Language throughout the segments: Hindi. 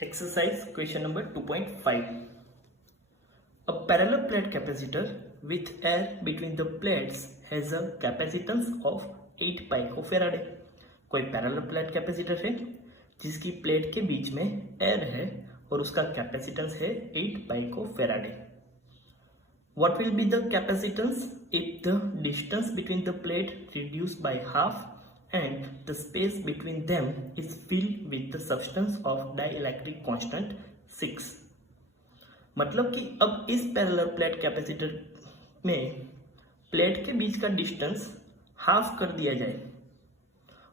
Exercise question number 2.5. A parallel plate capacitor with air between the plates has a capacitance of 8 picofarad. कोई पैरेलल प्लेट कैपेसिटर है जिसकी प्लेट के बीच में एयर है और उसका कैपेसिटेंस है 8 picofarad. What will be the capacitance if the distance between the plate reduced by half and the space between them is filled with the substance of dielectric constant 6? मतलब कि अब इस पैरेलल प्लेट कैपेसिटर में प्लेट के बीच का डिस्टेंस हाफ कर दिया जाए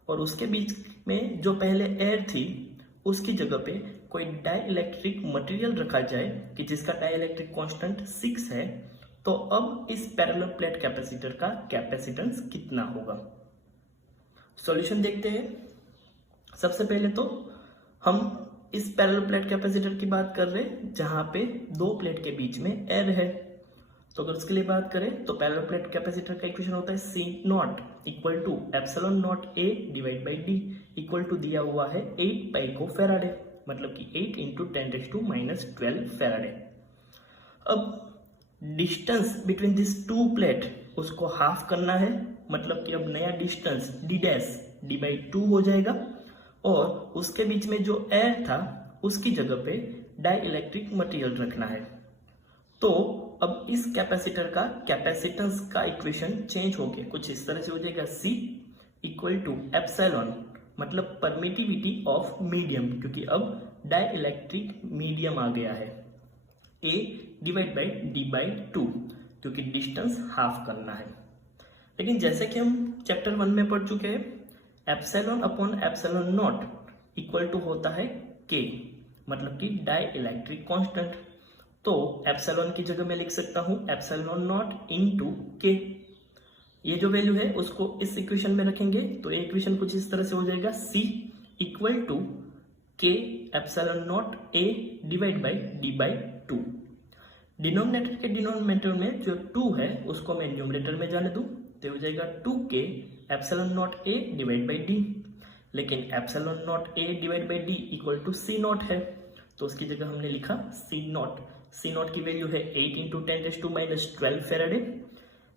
और उसके बीच में जो पहले एयर थी उसकी जगह पे कोई डाइलेक्ट्रिक मटेरियल रखा जाए कि जिसका डाइलेक्ट्रिक कांस्टेंट 6 है, तो अब इस पैरेलल प्लेट कैपेसिटर का कैपेसिटेंस कितना होगा? सॉल्यूशन देखते हैं। सबसे पहले तो हम इस पैरेलल प्लेट कैपेसिटर की बात कर रहे हैं जहां पे दो प्लेट के बीच में एयर है। तो अगर उसके लिए बात करें तो पैरेलल प्लेट कैपेसिटर का इक्वेशन होता है C naught equal to epsilon naught A divide by D equal to दिया हुआ है 8 picofarad, मतलब कि 8 इंटू 10⁻12 फैराड। अब distance between this two plate उसको हाफ करना है, मतलब कि अब नया distance d dash d by 2 हो जाएगा और उसके बीच में जो एयर था उसकी जगह पे डाइलेक्ट्रिक मटेरियल रखना है। तो अब इस कैपेसिटर का कैपेसिटेंस का इक्वेशन चेंज हो गया, कुछ इस तरह से हो जाएगा C इक्वल टू एप्सिलॉन, मतलब परमिटिविटी ऑफ मीडियम, क्योंकि अब डाइलेक्ट्रिक मीडियम आ गया है, A divide by D by 2, क्योंकि डिस्टेंस हाफ करना है। लेकिन जैसे कि हम चैप्टर 1 में पढ़ चुके हैं, epsilon upon epsilon naught equal to होता है K, मतलब कि डाइलेक्ट्रिक कांस्टेंट। तो एप्सिलॉन की जगह मैं लिख सकता हूं एप्सिलॉन नॉट इनटू K। ये जो वैल्यू है उसको इस इक्वेशन में रखेंगे तो ये इक्वेशन कुछ इस तरह से हो जाएगा C equal to K epsilon naught A divide by D by 2। Denominator के डिनोमिनेटर में जो 2 है उसको मैं न्यूमरेटर में जाने दूं तो हो जाएगा 2K epsilon naught A divide by D। लेकिन epsilon naught A divide by D equal to C naught है, तो उसकी जगह हमने लिखा C नॉट। C नॉट की वैल्यू है 8 इंटू 10⁻12 फैराडे।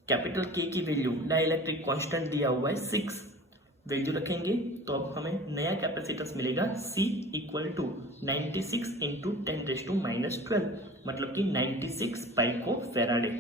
कैपिटल K की वैल्यू डाइलेक्ट्रिक कांस्टेंट दिया हुआ है 6, वैल्यू रखेंगे तो अब हमें नया कैपेसिटेंस मिलेगा C इक्वल टू 96 इंटू 10⁻12, मतलब कि 96 picofarad।